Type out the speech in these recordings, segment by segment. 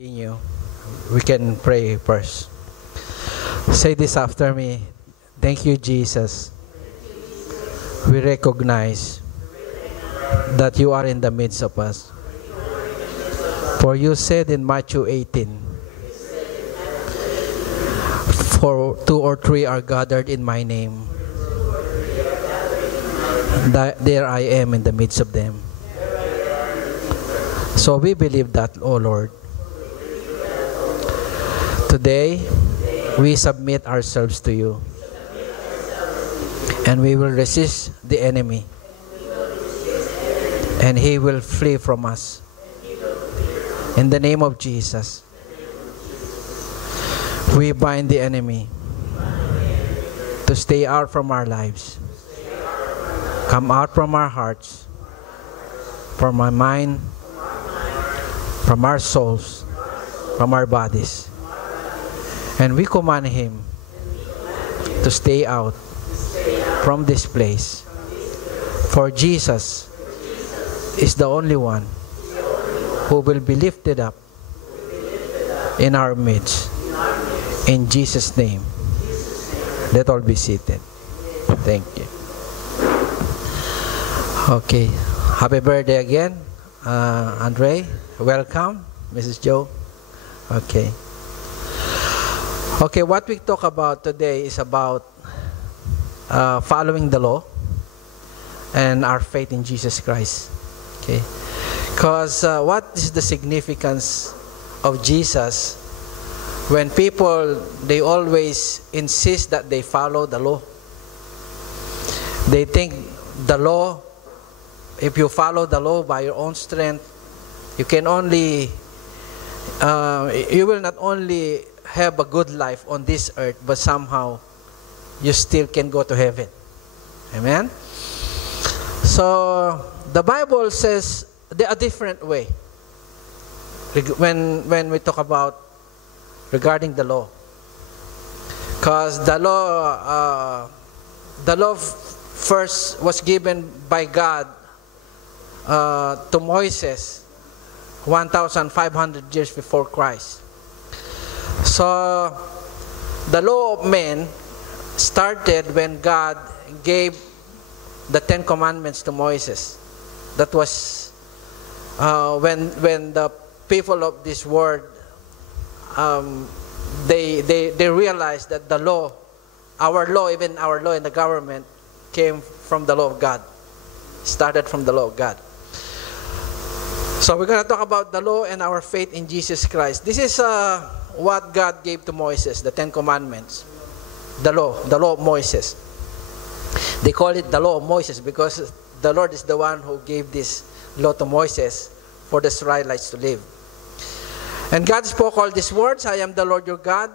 continue, we can pray first. Say this after me. Thank you, Jesus. We recognize that you are in the midst of us. For you said in Matthew 18, for 2 or 3 are gathered in my name, there I am in the midst of them. So we believe that, O Lord. Today, we submit ourselves to you. And we will resist the enemy. And he will flee from us. In the name of Jesus, we bind the enemy to stay out from our lives. Come out from our hearts, from our mind, from our souls, from our bodies. And we command him to stay out from this place. For Jesus is the only one who will be lifted up in our midst. In Jesus' name. Let all be seated. Thank you. Okay. Happy birthday again, Andre. Welcome, Mrs. Joe. Okay. Okay, what we talk about today is about following the law and our faith in Jesus Christ. Okay. Because what is the significance of Jesus when people, they always insist that they follow the law? They think the law, if you follow the law by your own strength, you can only, you will not only have a good life on this earth, but somehow you still can go to heaven. Amen? So, the Bible says a different way when we talk about regarding the law. Because the law first was given by God to Moses 1,500 years before Christ. So, the law of men started when God gave the 10 Commandments to Moses. That was when the people of this world, they realized that the law, our law, even our law in the government, came from the law of God. Started from the law of God. So we're going to talk about the law and our faith in Jesus Christ. This is what God gave to Moses, the 10 Commandments. The law of Moses. They call it the law of Moses because the Lord is the one who gave this law to Moses for the Israelites to live. And God spoke all these words, I am the Lord your God,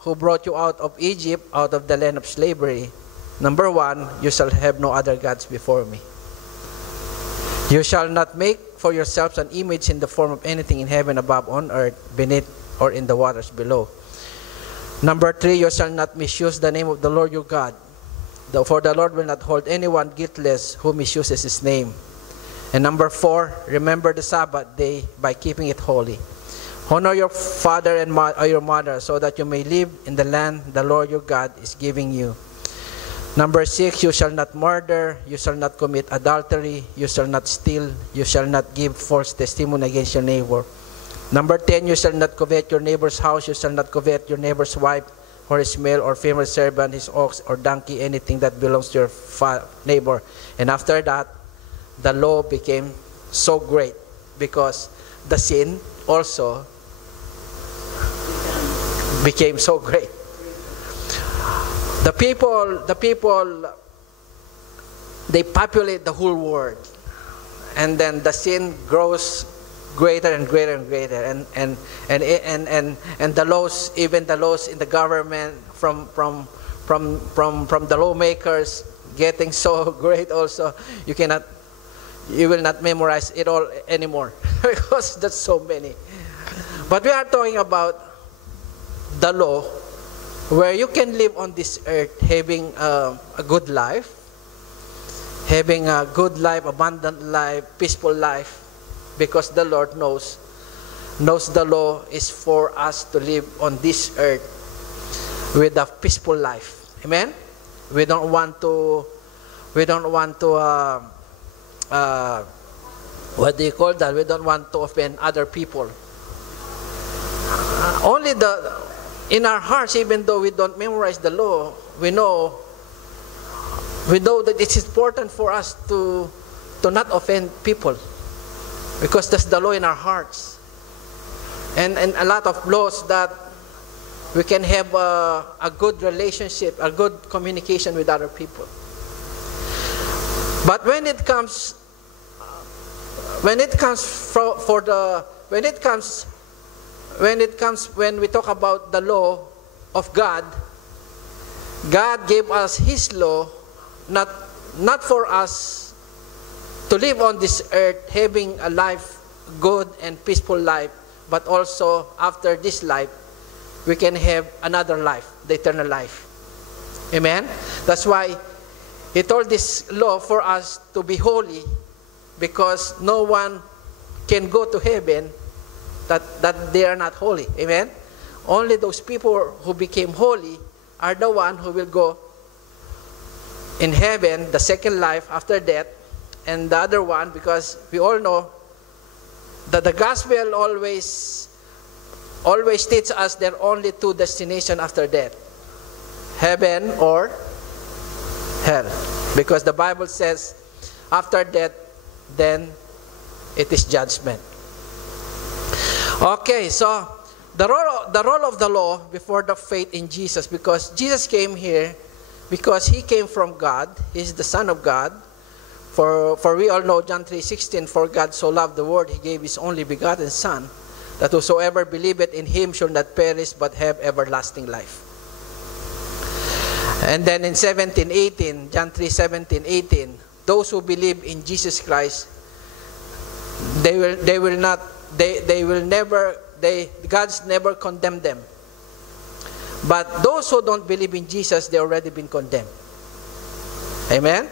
who brought you out of Egypt, out of the land of slavery. Number 1, you shall have no other gods before me. You shall not make for yourselves an image in the form of anything in heaven above, on earth, beneath, or in the waters below. Number 3, you shall not misuse the name of the Lord your God. For the Lord will not hold anyone guiltless who misuses his name. And number 4, remember the Sabbath day by keeping it holy. Honor your father and your mother so that you may live in the land the Lord your God is giving you. Number 6, you shall not murder, you shall not commit adultery, you shall not steal, you shall not give false testimony against your neighbor. Number 10, you shall not covet your neighbor's house, you shall not covet your neighbor's wife, or his male or female servant, his ox or donkey, anything that belongs to your neighbor. And after that, the law became so great because the sin also became so great. The people, they populate the whole world, and then the sin grows greater and greater and greater, and the laws, even the laws in the government from the lawmakers, getting so great also. You will not memorize it all anymore because there's so many. But we are talking about the law where you can live on this earth having a good life, having a good life, abundant life, peaceful life, because the Lord knows knows the law is for us to live on this earth with a peaceful life. Amen? We don't want to what do you call that? We don't want to offend other people. Only in our hearts, even though we don't memorize the law, we know that it's important for us to not offend people, because that's the law in our hearts. And a lot of laws that we can have a good relationship, a good communication with other people. But when we talk about the law of God, God gave us His law not for us to live on this earth having a life, good and peaceful life, but also after this life we can have another life, the eternal life. Amen? That's why He told this law for us to be holy, because no one can go to heaven that they are not holy. Amen? Only those people who became holy are the one who will go in heaven, the second life after death. And the other one, because we all know that the gospel always teaches us there are only two destinations after death: heaven or hell. Because the Bible says after death, then it is judgment. Okay, so the role of the law before the faith in Jesus, because Jesus came here because He came from God. He's the Son of God. For we all know John 3:16, for God so loved the world, He gave His only begotten Son, that whosoever believeth in Him shall not perish but have everlasting life. And then in 17:18, John 3:17-18, those who believe in Jesus Christ, God's never condemn them. But those who don't believe in Jesus, they already been condemned. Amen?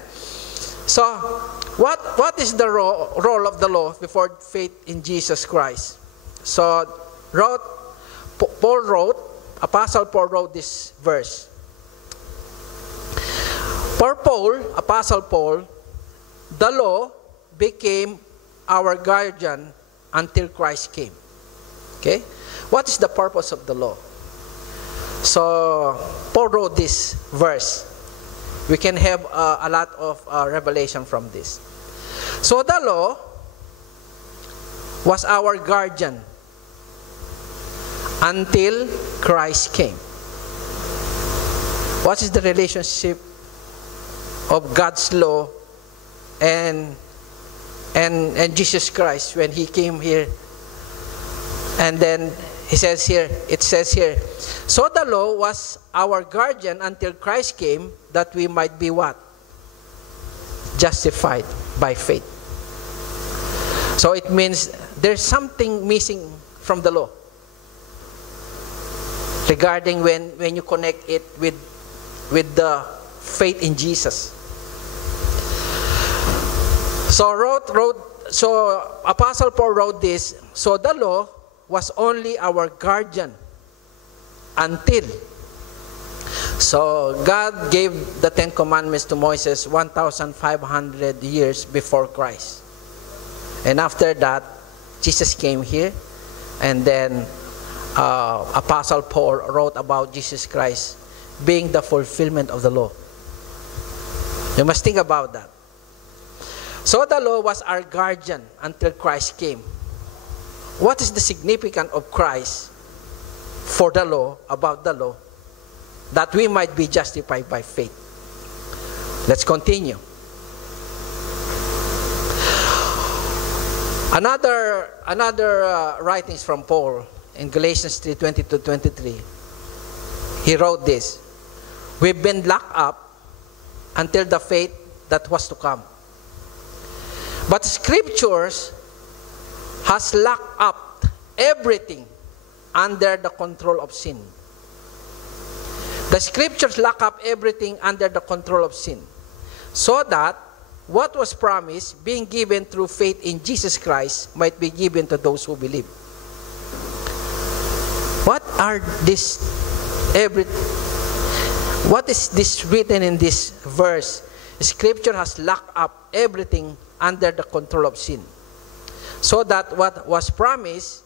So, what is the role of the law before faith in Jesus Christ? So, Apostle Paul wrote this verse. For Paul, Apostle Paul, the law became our guardian until Christ came. Okay? What is the purpose of the law? So, Paul wrote this verse. We can have a lot of revelation from this. So, the law was our guardian until Christ came. What is the relationship of God's law and Jesus Christ when He came here? And then it says here, so the law was our guardian until Christ came, that we might be what? Justified by faith. So it means there's something missing from the law regarding when you connect it with the faith in Jesus. So Apostle Paul wrote this. So the law was only our guardian until. So God gave the Ten Commandments to Moses 1,500 years before Christ. And after that, Jesus came here, and then Apostle Paul wrote about Jesus Christ being the fulfillment of the law. You must think about that. So the law was our guardian until Christ came. What is the significance of Christ for the law, about the law? That we might be justified by faith. Let's continue. Another writings from Paul in Galatians 3:20-23. He wrote this: we've been locked up until the faith that was to come. But Scriptures has locked up everything under the control of sin. The Scriptures lock up everything under the control of sin, so that what was promised, being given through faith in Jesus Christ, might be given to those who believe. What are this what is this written in this verse? Scripture has locked up everything under the control of sin, so that what was promised,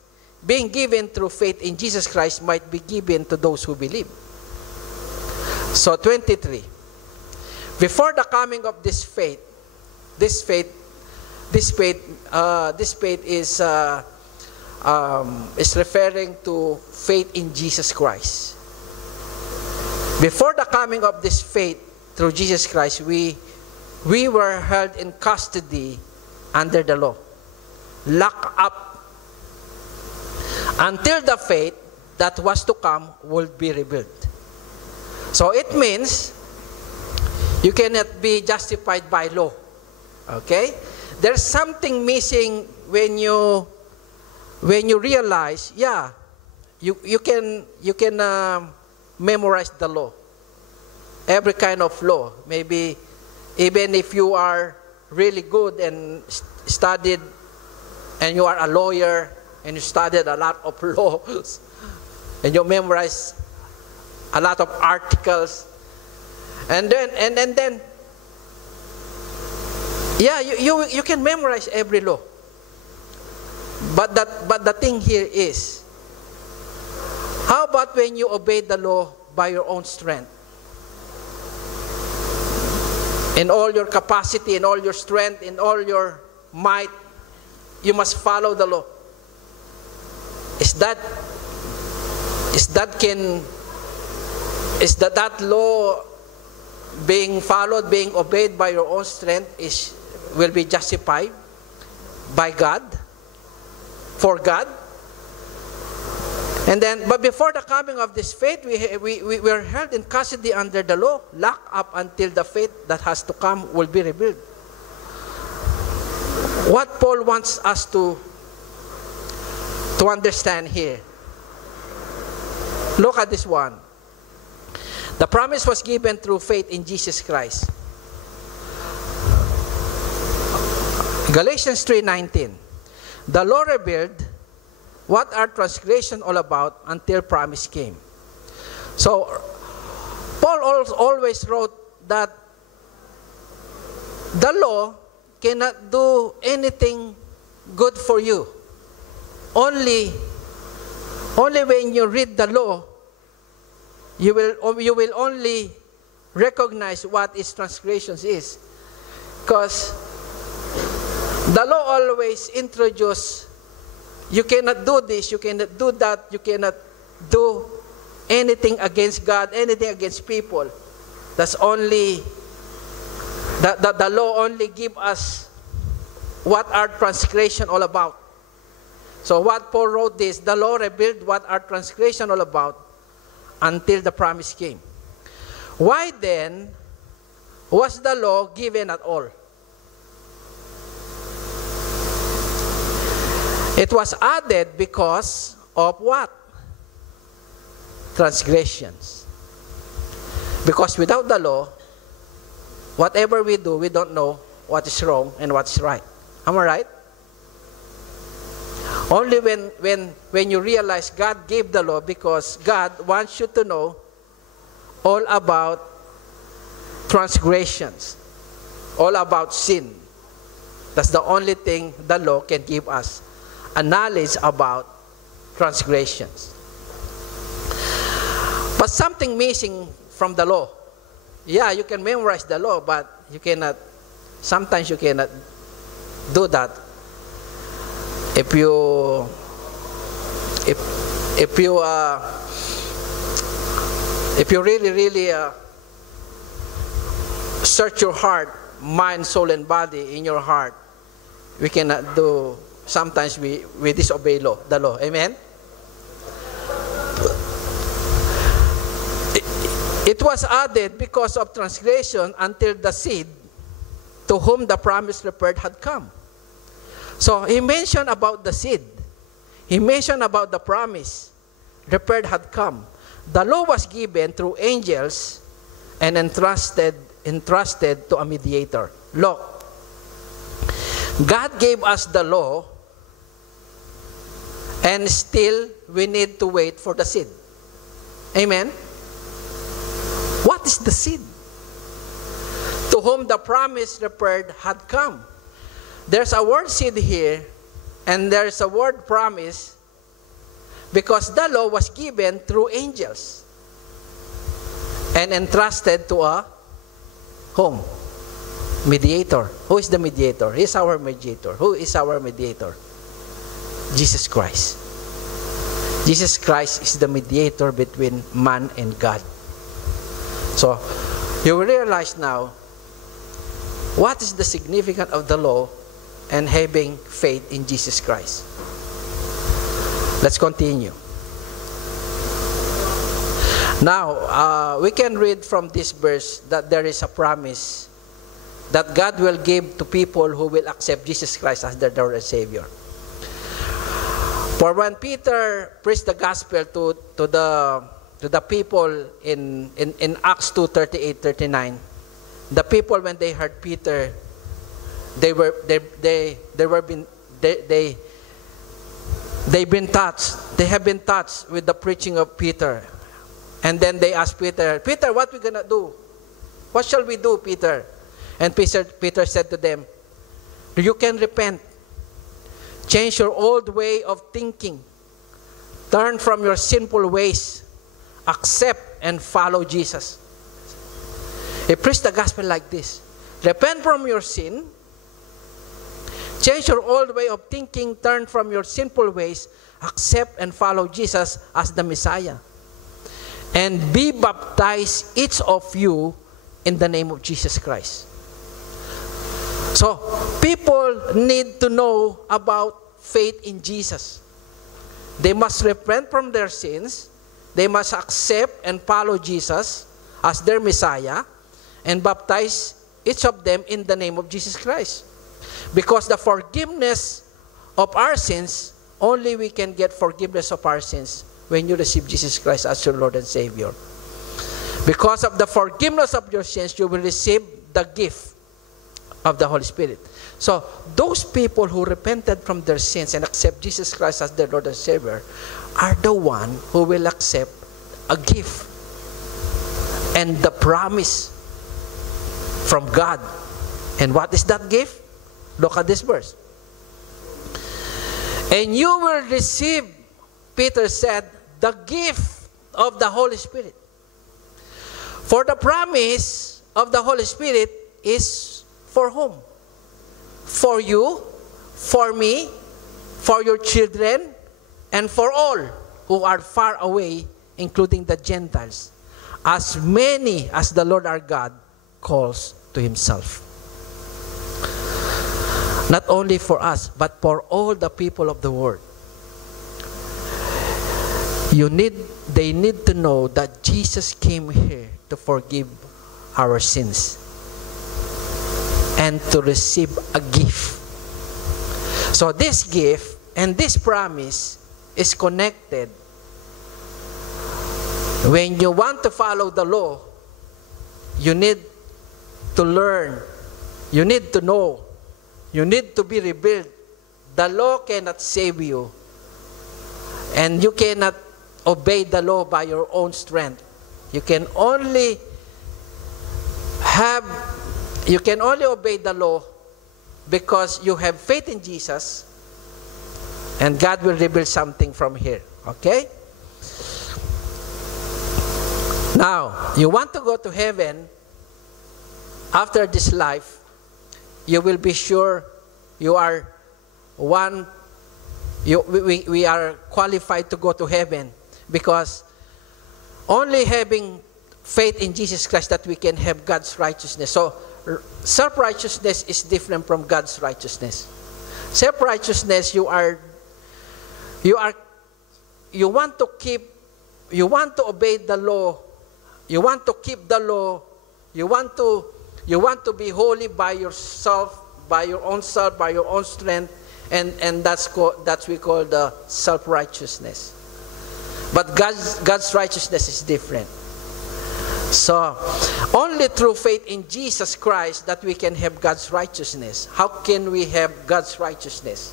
being given through faith in Jesus Christ, might be given to those who believe. So 23. Before the coming of this faith is referring to faith in Jesus Christ. Before the coming of this faith through Jesus Christ, we were held in custody under the law, locked up, until the faith that was to come will be revealed. So it means you cannot be justified by law. Okay? There's something missing when you realize, yeah, you can memorize the law, every kind of law. Maybe even if you are really good and studied, and you are a lawyer and you studied a lot of laws, and you memorize a lot of articles, and then yeah, you can memorize every law. But the thing here is, how about when you obey the law by your own strength? In all your capacity, in all your strength, in all your might, you must follow the law. Is that law being followed, being obeyed by your own strength will be justified by God, for God? And then, but before the coming of this faith, we were held in custody under the law, locked up until the faith that has to come will be revealed. What Paul wants us to understand here. Look at this one. The promise was given through faith in Jesus Christ. Galatians 3:19. The law revealed what our transgression all about until promise came. So, Paul always wrote that the law cannot do anything good for you. Only when you read the law, you will only recognize what its transgressions is. Because the law always introduces, you cannot do this, you cannot do that, you cannot do anything against God, anything against people. That's only, the law only gives us what our transgression all about. So what Paul wrote this, the law revealed what our transgression all about until the promise came. Why then was the law given at all? It was added because of what? Transgressions. Because without the law, whatever we do, we don't know what is wrong and what is right. Am I right? Only when you realize God gave the law, because God wants you to know all about transgressions, all about sin. That's the only thing the law can give us, a knowledge about transgressions. But something missing from the law. Yeah, you can memorize the law, but sometimes you cannot do that. If you really search your heart, mind, soul, and body in your heart, we cannot do. Sometimes we disobey the law. Amen? It was added because of transgression until the seed to whom the promise referred had come. So he mentioned about the seed. He mentioned about the promise referred had come. The law was given through angels and entrusted to a mediator. Look, God gave us the law, And still, we need to wait for the seed. Amen? What is the seed? To whom the promise referred had come. There's a word seed here, and there's a word promise, because the law was given through angels and entrusted to a whom? Mediator. Who is the mediator? He is our mediator. Who is our mediator? Jesus Christ. Jesus Christ is the mediator between man and God. So, you will realize now, what is the significance of the law and having faith in Jesus Christ? Let's continue. Now, we can read from this verse that there is a promise that God will give to people who will accept Jesus Christ as their Lord and Savior. For when Peter preached the gospel to the people in Acts 2:38-39, the people, when they heard Peter, they've been touched. They have been touched with the preaching of Peter. And then they asked Peter, Peter, what are we gonna do? What shall we do, Peter? And Peter said to them, you can repent. Change your old way of thinking. Turn from your sinful ways. Accept and follow Jesus. He preached the gospel like this. Repent from your sin. Change your old way of thinking. Turn from your sinful ways. Accept and follow Jesus as the Messiah. And be baptized, each of you, in the name of Jesus Christ. So, people need to know about faith in Jesus. They must repent from their sins. They must accept and follow Jesus as their Messiah and baptize each of them in the name of Jesus Christ. Because the forgiveness of our sins, only we can get forgiveness of our sins when you receive Jesus Christ as your Lord and Savior. Because of the forgiveness of your sins, you will receive the gift of the Holy Spirit. So, those people who repented from their sins and accept Jesus Christ as their Lord and Savior are the one who will accept a gift and the promise from God. And what is that gift? Look at this verse. And you will receive, Peter said, the gift of the Holy Spirit. For the promise of the Holy Spirit is for whom? For you, for me, for your children, and for all who are far away, including the Gentiles, as many as the Lord our God calls to Himself. Not only for us, but for all the people of the world. They need to know that Jesus came here to forgive our sins and to receive a gift. So this gift and this promise is connected. When you want to follow the law, you need to learn, you need to know, you need to be rebuilt. The law cannot save you, and you cannot obey the law by your own strength. You can only obey the law because you have faith in Jesus, and God will reveal something from here. Okay? Now, you want to go to heaven after this life, you will be sure you are we are qualified to go to heaven, because only having faith in Jesus Christ that we can have God's righteousness. So, self-righteousness is different from God's righteousness. Self-righteousness, you want to obey the law, you want to keep the law, you want to be holy by yourself, by your own self, by your own strength, and that's we call the self-righteousness. But God's righteousness is different. So, only through faith in Jesus Christ that we can have God's righteousness. How can we have God's righteousness?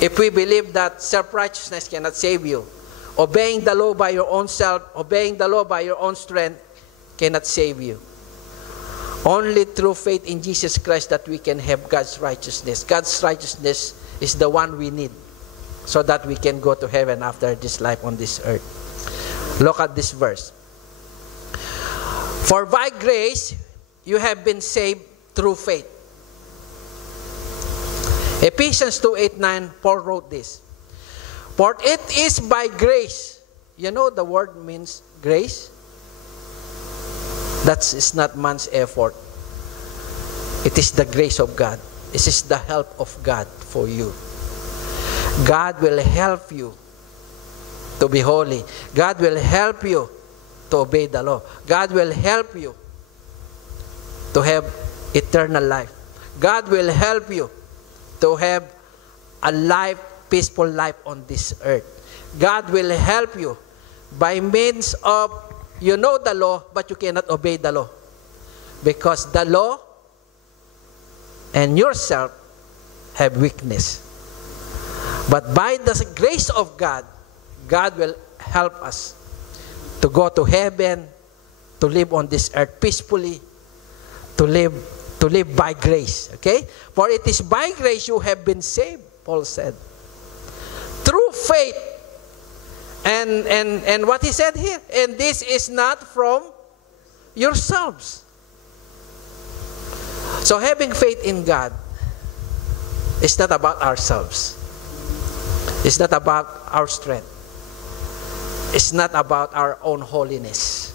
If we believe that self-righteousness cannot save you, obeying the law by your own self, obeying the law by your own strength cannot save you. Only through faith in Jesus Christ that we can have God's righteousness. God's righteousness is the one we need so that we can go to heaven after this life on this earth. Look at this verse. For by grace you have been saved through faith. Ephesians 2:8-9, Paul wrote this. For it is by grace. You know the word means grace? That is not man's effort. It is the grace of God. This is the help of God for you. God will help you to be holy. God will help you to obey the law. God will help you to have eternal life. God will help you to have a life, peaceful life on this earth. God will help you by means of, you know the law, but you cannot obey the law. Because the law and yourself have weakness. But by the grace of God, God will help us to go to heaven, to live on this earth peacefully, to live by grace. Okay? For it is by grace you have been saved, Paul said. Through faith. And what he said here, and this is not from yourselves. So having faith in God is not about ourselves. It's not about our strength. It's not about our own holiness.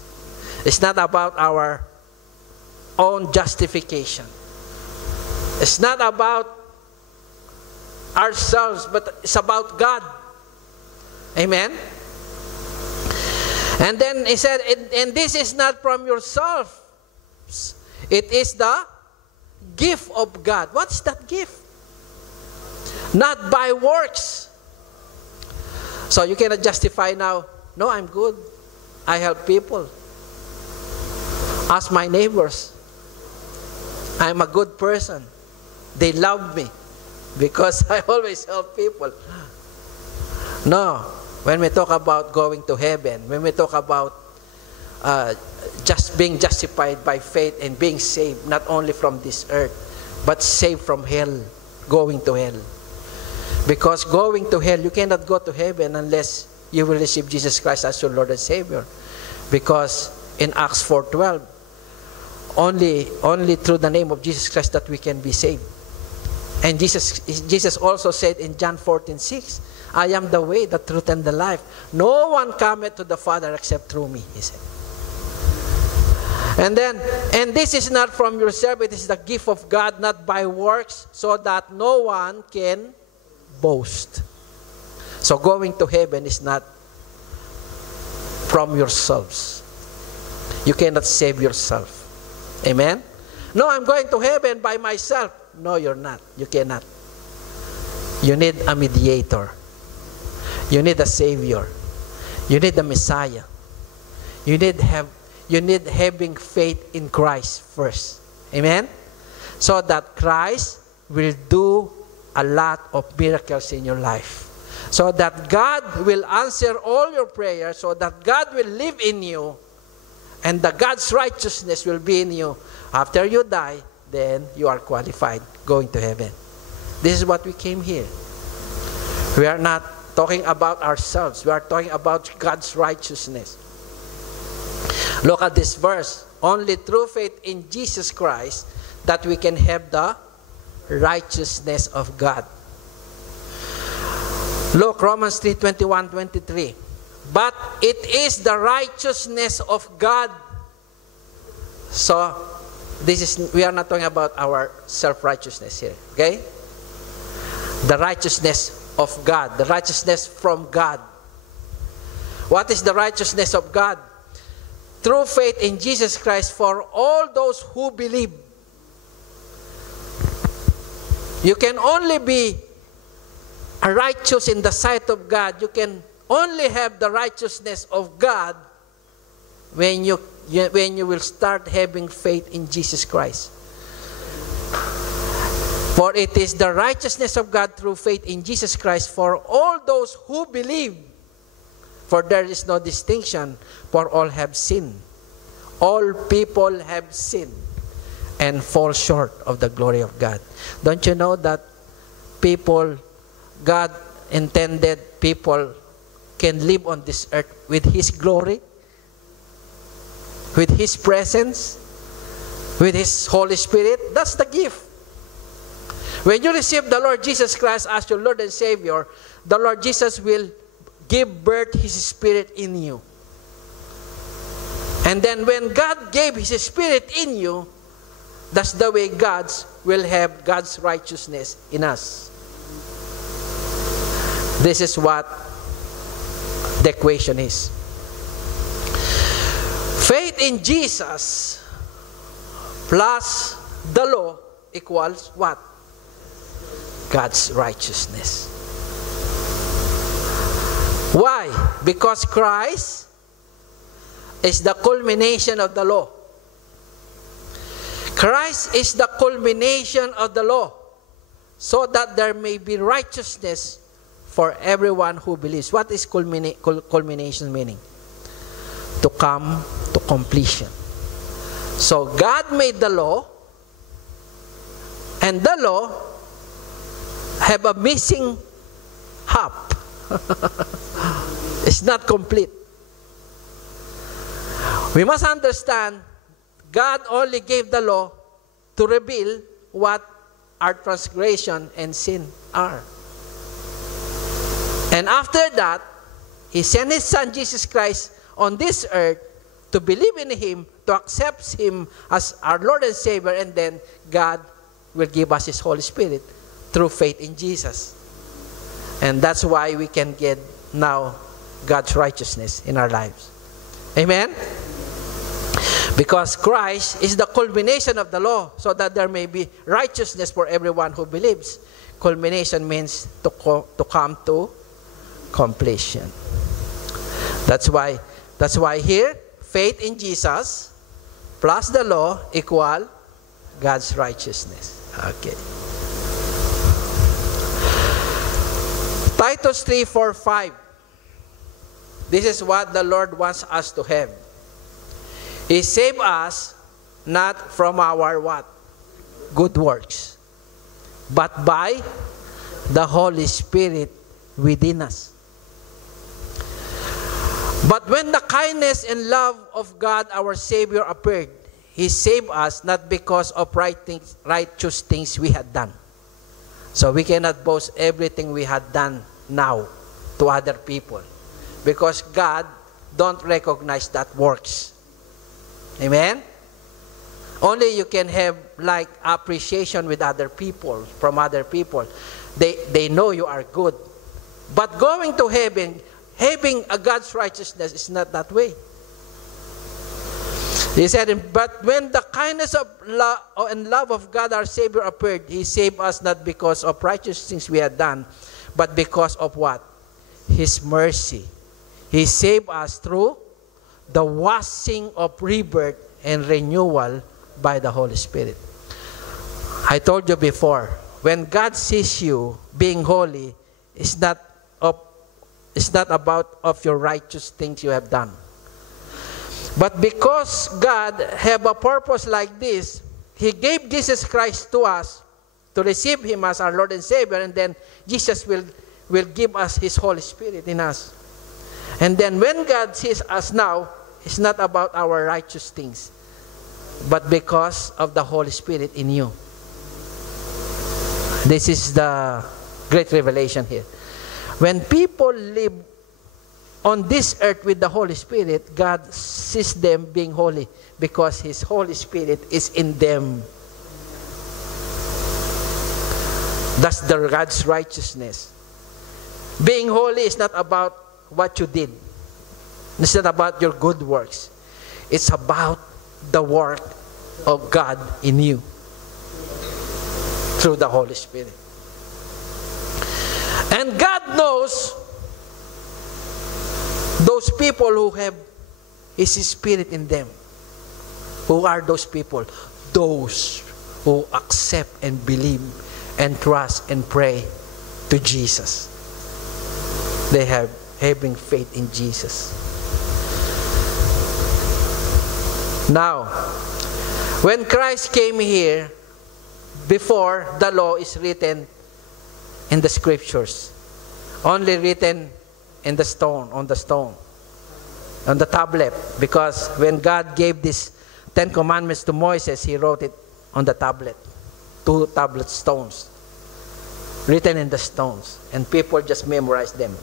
It's not about our own justification. It's not about ourselves, but it's about God. Amen? And then he said, and this is not from yourself. It is the gift of God. What's that gift? Not by works. So you cannot justify now, no, I'm good. I help people. Ask my neighbors. I'm a good person. They love me because I always help people. No. When we talk about going to heaven, when we talk about just being justified by faith and being saved, not only from this earth, but saved from hell, going to hell. Because going to hell, you cannot go to heaven unless you will receive Jesus Christ as your Lord and Savior. Because in Acts 4:12, only through the name of Jesus Christ that we can be saved. And Jesus also said in John 14:6, I am the way, the truth, and the life. No one cometh to the Father except through me, he said. And then, and this is not from yourself, it is the gift of God, not by works, so that no one can boast. So going to heaven is not from yourselves. You cannot save yourself. Amen? No, I'm going to heaven by myself. No, you're not. You cannot. You need a mediator. You need a Savior. You need a Messiah. You need having faith in Christ first. Amen? So that Christ will do a lot of miracles in your life. So that God will answer all your prayers, so that God will live in you, and the God's righteousness will be in you. After you die, then you are qualified going to heaven. This is what we came here. We are not talking about ourselves. We are talking about God's righteousness. Look at this verse. Only through faith in Jesus Christ that we can have the righteousness of God. Look, Romans 3:21-23. But it is the righteousness of God. So, we are not talking about our self-righteousness here. Okay? The righteousness of God. The righteousness from God. What is the righteousness of God? Through faith in Jesus Christ for all those who believe. You can only be righteous in the sight of God. You can only have the righteousness of God when you will start having faith in Jesus Christ. For it is the righteousness of God through faith in Jesus Christ for all those who believe. For there is no distinction, for all have sinned. All people have sinned and fall short of the glory of God. Don't you know that people, God intended people can live on this earth with His glory, with His presence, with His Holy Spirit? That's the gift. When you receive the Lord Jesus Christ as your Lord and Savior, the Lord Jesus will give birth His Spirit in you. And then when God gave His Spirit in you, that's the way God will have God's righteousness in us. This is what the equation is. Faith in Jesus plus the law equals what? God's righteousness. Why? Because Christ is the culmination of the law. Christ is the culmination of the law, so that there may be righteousness for everyone who believes. What is culmination meaning? To come to completion. So God made the law, and the law have a missing half. It's not complete. We must understand God only gave the law to reveal what our transgression and sin are. And after that, He sent His Son Jesus Christ on this earth to believe in Him, to accept Him as our Lord and Savior, and then God will give us His Holy Spirit through faith in Jesus. And that's why we can get now God's righteousness in our lives. Amen? Because Christ is the culmination of the law, so that there may be righteousness for everyone who believes. Culmination means to come to completion. That's why here, faith in Jesus plus the law equal God's righteousness. Okay. Titus 3:4-5. This is what the Lord wants us to have. He saved us not from our what? Good works, but by the Holy Spirit within us. But when the kindness and love of God our Savior appeared, He saved us not because of righteous things we had done. So we cannot boast everything we had done now to other people, because God don't recognize that works. Amen? Only you can have like appreciation with other people, from other people. They know you are good. But going to heaven, having a God's righteousness is not that way. He said, but when the kindness of and love of God our Savior appeared, He saved us not because of righteous things we had done, but because of what? His mercy. He saved us through the washing of rebirth and renewal by the Holy Spirit. I told you before, when God sees you being holy, it's not about of your righteous things you have done. But because God have a purpose like this, He gave Jesus Christ to us to receive Him as our Lord and Savior, and then Jesus will give us His Holy Spirit in us. And then when God sees us now, it's not about our righteous things, but because of the Holy Spirit in you. This is the great revelation here. When people live on this earth with the Holy Spirit, God sees them being holy because His Holy Spirit is in them. That's the God's righteousness. Being holy is not about what you did. It's not about your good works. It's about the work of God in you through the Holy Spirit. And God knows those people who have His Spirit in them. Who are those people? Those who accept and believe and trust and pray to Jesus. They have having faith in Jesus. Now, when Christ came here, before the law is written in the scriptures, only written in the stone, on the tablet, because when God gave these 10 commandments to Moses, he wrote it on the tablet, 2 tablet stones, written in the stones, and people just memorized them.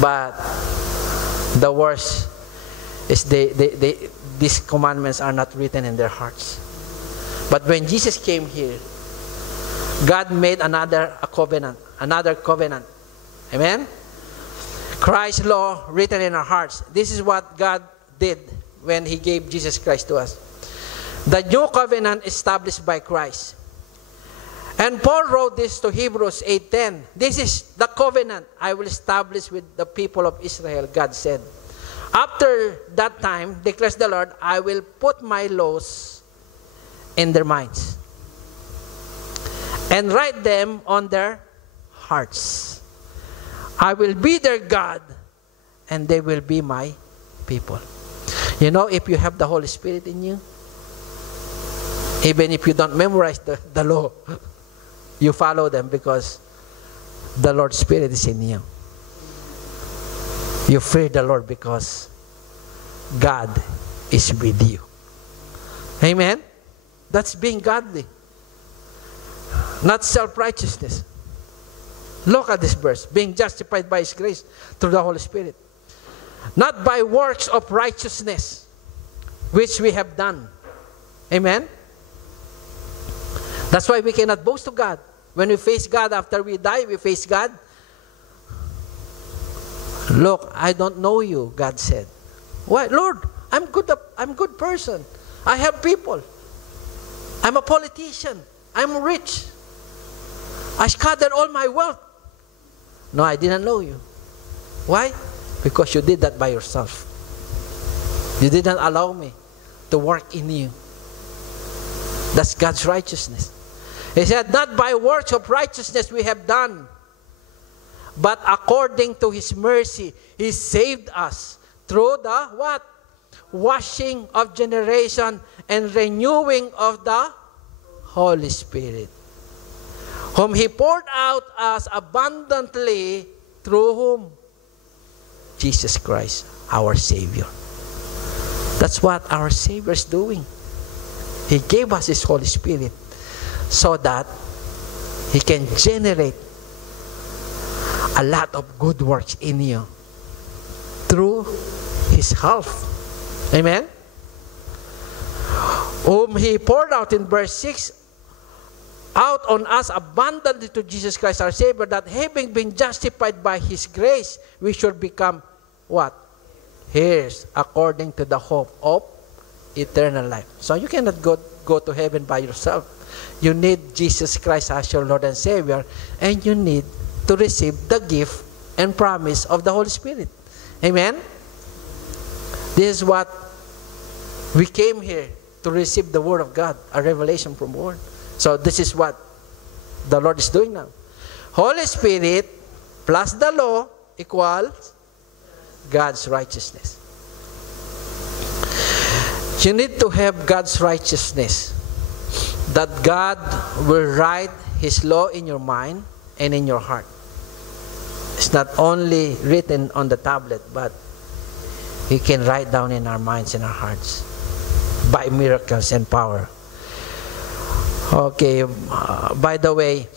But the worst is these commandments are not written in their hearts. But when Jesus came here, God made another covenant. Amen? Christ's law written in our hearts. This is what God did when He gave Jesus Christ to us. The new covenant established by Christ. And Paul wrote this to Hebrews 8:10. This is the covenant I will establish with the people of Israel, God said. After that time, declares the Lord, I will put my laws in their minds and write them on their hearts. I will be their God, and they will be my people. You know, if you have the Holy Spirit in you, even if you don't memorize the law, you follow them because the Lord's Spirit is in you. You fear the Lord because God is with you. Amen? That's being godly. Not self-righteousness. Look at this verse. Being justified by His grace through the Holy Spirit. Not by works of righteousness, which we have done. Amen? That's why we cannot boast to God. When we face God after we die, we face God. Look, I don't know you, God said. Why? Lord, I'm good person. I have people. I'm a politician. I'm rich. I scattered all my wealth. No, I didn't know you. Why? Because you did that by yourself. You didn't allow me to work in you. That's God's righteousness. He said, not by works of righteousness we have done, but according to His mercy, He saved us through the what? Washing of generation and renewing of the Holy Spirit, whom He poured out us abundantly through whom? Jesus Christ, our Savior. That's what our Savior is doing. He gave us His Holy Spirit so that He can generate a lot of good works in you through His help. Amen? Whom He poured out in verse 6 out on us abundantly to Jesus Christ our Savior, that having been justified by His grace, we should become what? Heirs according to the hope of eternal life. So you cannot go to heaven by yourself. You need Jesus Christ as your Lord and Savior, and you need to receive the gift and promise of the Holy Spirit. Amen? This is what we came here to receive, the Word of God, a revelation from the Word. So this is what the Lord is doing now. Holy Spirit plus the law equals God's righteousness. You need to have God's righteousness, that God will write His law in your mind and in your heart. It's not only written on the tablet, but He can write down in our minds and our hearts by miracles and power. Okay, by the way,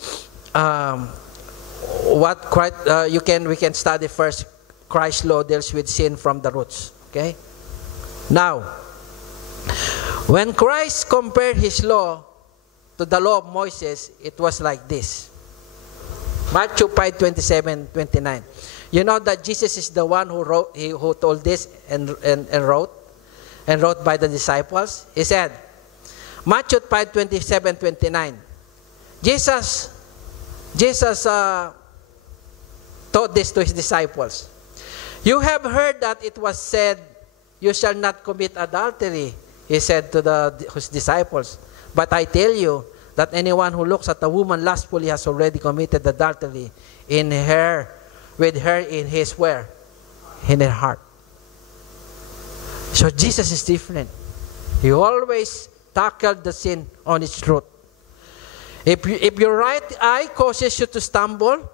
we can study first. Christ's law deals with sin from the roots. Okay? Now, when Christ compared His law to the law of Moses, it was like this. Matthew 5:27-29. You know that Jesus is the one who told this and wrote by the disciples. He said, Matthew 5:27-29. Jesus taught this to His disciples. You have heard that it was said, you shall not commit adultery, He said to His disciples. But I tell you that anyone who looks at a woman lustfully has already committed adultery with her in his where? In her heart. So Jesus is different. He always tackled the sin on its root. If your right eye causes you to stumble,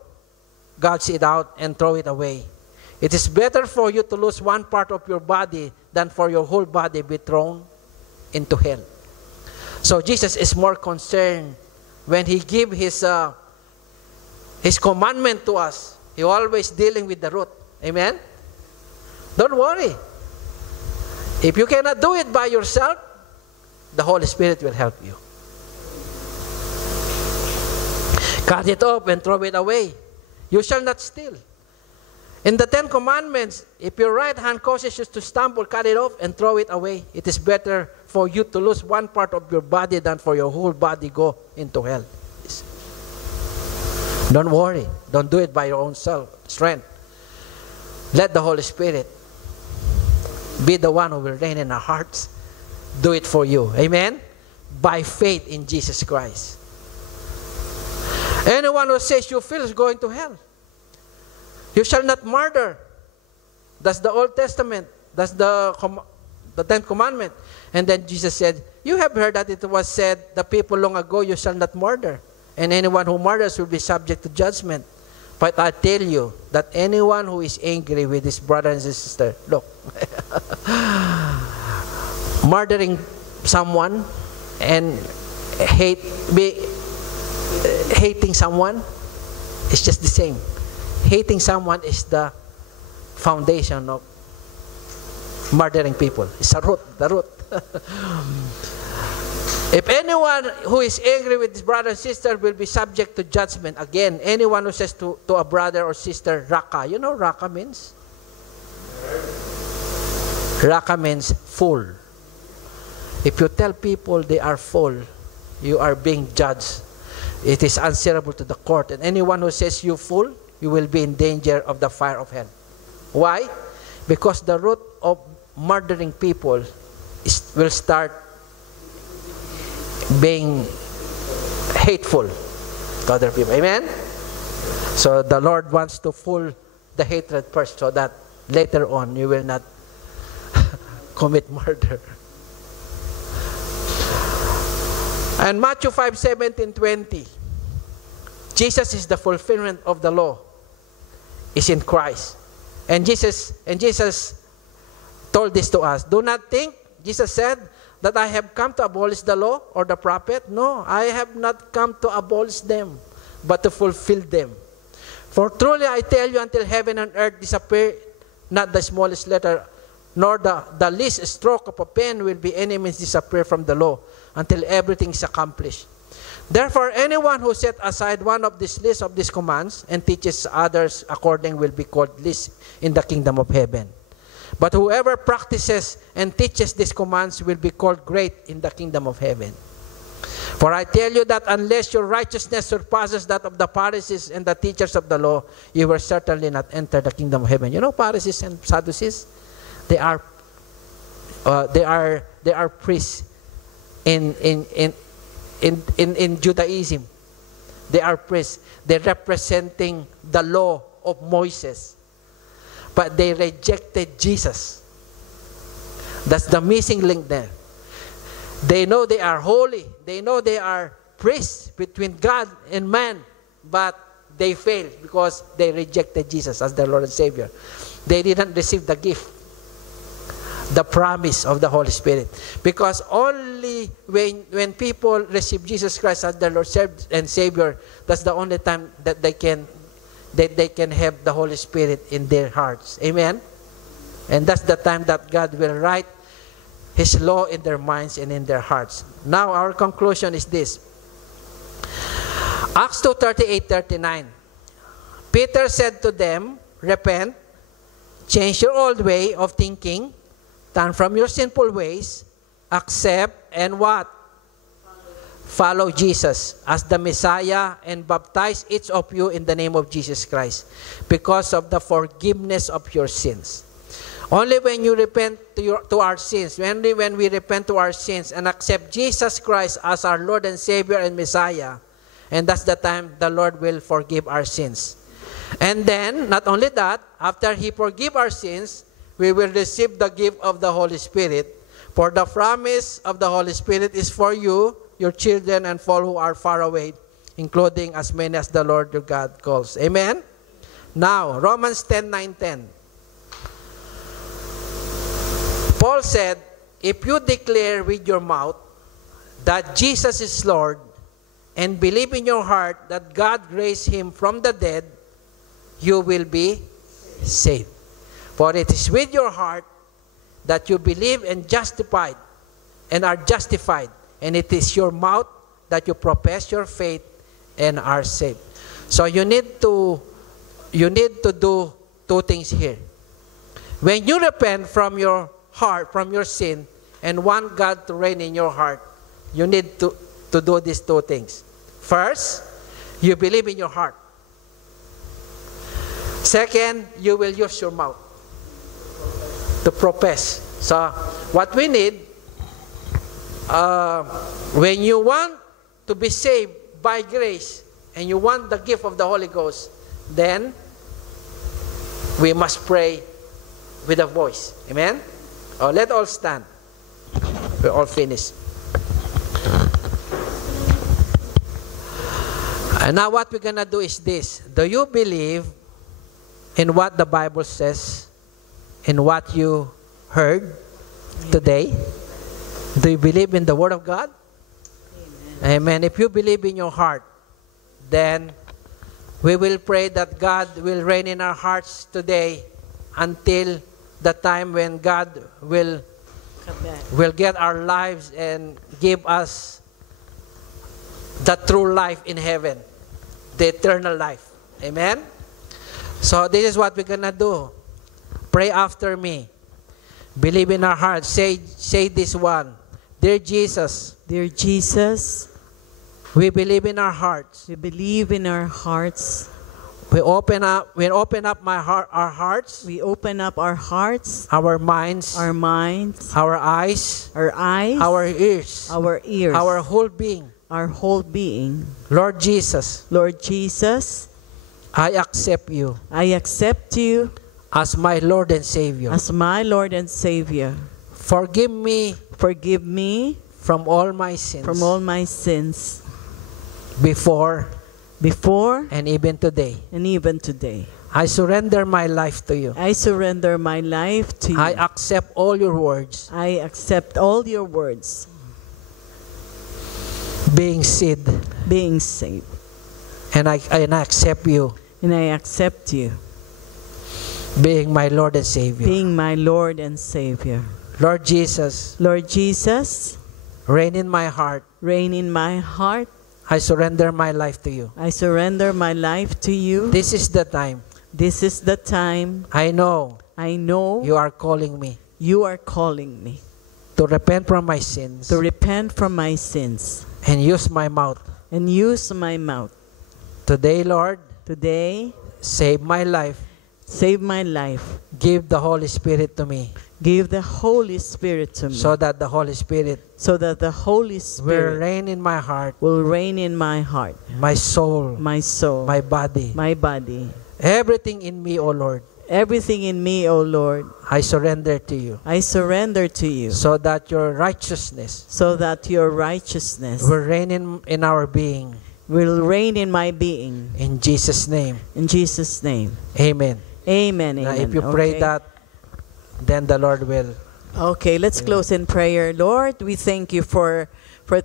gouge it out and throw it away. It is better for you to lose one part of your body than for your whole body be thrown into hell. So Jesus is more concerned when he gives his commandment to us. He always dealing with the root. Amen? Don't worry. If you cannot do it by yourself, the Holy Spirit will help you. Cut it off and throw it away. You shall not steal. In the 10 Commandments, if your right hand causes you to stumble, cut it off and throw it away. It is better for you to lose one part of your body than for your whole body go into hell. Don't worry. Don't do it by your own strength. Let the Holy Spirit be the one who will reign in our hearts. Do it for you. Amen? By faith in Jesus Christ. Anyone who says you feel is going to hell. You shall not murder. That's the Old Testament. That's the 10th commandment. And then Jesus said, you have heard that it was said, the people long ago, you shall not murder. And anyone who murders will be subject to judgment. But I tell you that anyone who is angry with his brother and his sister, look, murdering someone and hating someone is just the same. Hating someone is the foundation of murdering people. It's the root. If anyone who is angry with his brother and sister will be subject to judgment. Again, anyone who says to a brother or sister, Raka. You know what Raka means? Raka means fool. If you tell people they are full, you are being judged. It is answerable to the court. And anyone who says you fool, you will be in danger of the fire of hell. Why? Because the root of murdering people will start being hateful to other people. Amen? So the Lord wants to fool the hatred first so that later on you will not commit murder. And Matthew 5:17-20, Jesus is the fulfillment of the law. Is in Christ. And Jesus told this to us. Do not think, Jesus said, that I have come to abolish the law or the prophet. No, I have not come to abolish them, but to fulfill them. For truly I tell you, until heaven and earth disappear, not the smallest letter, nor the least stroke of a pen will be any means disappear from the law, until everything is accomplished. Therefore, anyone who set aside one of this list of these commands and teaches others according will be called least in the kingdom of heaven. But whoever practices and teaches these commands will be called great in the kingdom of heaven. For I tell you that unless your righteousness surpasses that of the Pharisees and the teachers of the law, you will certainly not enter the kingdom of heaven. You know Pharisees and Sadducees? They are priests in Judaism. They are priests. They're representing the law of Moses. But they rejected Jesus. That's the missing link there. They know they are holy. They know they are priests between God and man. But they failed because they rejected Jesus as their Lord and Savior. They didn't receive the gift, the promise of the Holy Spirit. Because only when people receive Jesus Christ as their Lord and Savior, that's the only time that they can have the Holy Spirit in their hearts. Amen? And that's the time that God will write His law in their minds and in their hearts. Now, our conclusion is this. Acts 2:38-39. Peter said to them, repent, change your old way of thinking, turn from your sinful ways, accept, and what? Follow Jesus as the Messiah and baptize each of you in the name of Jesus Christ because of the forgiveness of your sins. Only when you repent to our sins, only when we repent to our sins and accept Jesus Christ as our Lord and Savior and Messiah, and that's the time the Lord will forgive our sins. And then, not only that, after He forgive our sins, we will receive the gift of the Holy Spirit. For the promise of the Holy Spirit is for you, your children, and for who are far away, including as many as the Lord your God calls. Amen? Now, Romans 10:9-10. Paul said, if you declare with your mouth that Jesus is Lord and believe in your heart that God raised Him from the dead, you will be saved. For it is with your heart that you believe and justified and are justified, and it is your mouth that you profess your faith and are saved. So you need to do two things here. When you repent from your heart, from your sin, and want God to reign in your heart, you need to do these two things. First, you believe in your heart. Second, you will use your mouth to profess. So, what we need, when you want to be saved by grace, and you want the gift of the Holy Ghost, then we must pray with a voice. Amen? Oh, let's all stand. We're all finished. And now what we're going to do is this. Do you believe in what the Bible says, in what you heard today? Do you believe in the Word of God? Amen. Amen. If you believe in your heart, then we will pray that God will reign in our hearts today until the time when God will get our lives and give us the true life in heaven, the eternal life. Amen? So this is what we're going to do. Pray after me. Believe in our hearts. Say this one. Dear Jesus. Dear Jesus. We believe in our hearts. We believe in our hearts. We open up our hearts. We open up our hearts. Our minds. Our minds. Our eyes. Our eyes. Our ears. Our ears. Our whole being. Our whole being. Lord Jesus. Lord Jesus. I accept you. I accept you. As my Lord and Savior. As my Lord and Savior. Forgive me. Forgive me. From all my sins. From all my sins. Before. And even today. And even today. I surrender my life to you. I surrender my life to you. I accept all your words. I accept all your words. Being saved. Being saved. And I accept you. And I accept you. Being my Lord and Savior. Being my Lord and Savior. Lord Jesus. Lord Jesus. Reign in my heart. Reign in my heart. I surrender my life to you. I surrender my life to you. This is the time. This is the time. I know. You are calling me. You are calling me. To repent from my sins. To repent from my sins. And use my mouth. And use my mouth. Today, Lord. Today. Save my life. Save my life. Give the Holy Spirit to me. Give the Holy Spirit to me. So that the Holy Spirit will reign in my heart. Will reign in my heart. My soul. My soul. My body. My body. Everything in me, O Lord. Everything in me, O Lord. I surrender to you. I surrender to you. So that your righteousness. So that your righteousness. Will reign in our being. Will reign in my being. In Jesus' name. In Jesus' name. Amen. Amen. Now, Amen. if you pray that, then the Lord will. Okay, let's close in prayer. Lord, we thank you for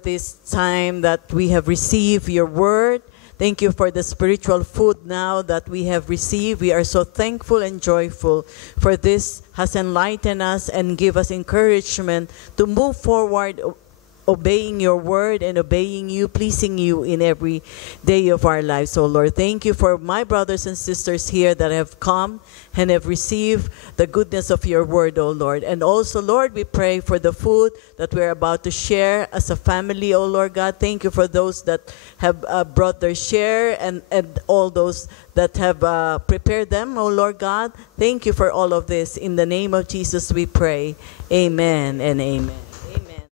this time that we have received your word. Thank you for the spiritual food now that we have received. We are so thankful and joyful for this has enlightened us and give us encouragement to move forward obeying your word and obeying you, pleasing you in every day of our lives, O Lord. Thank you for my brothers and sisters here that have come and have received the goodness of your word, O Lord. And also, Lord, we pray for the food that we're about to share as a family, O Lord God. Thank you for those that have brought their share and all those that have prepared them, O Lord God. Thank you for all of this. In the name of Jesus we pray. Amen and amen.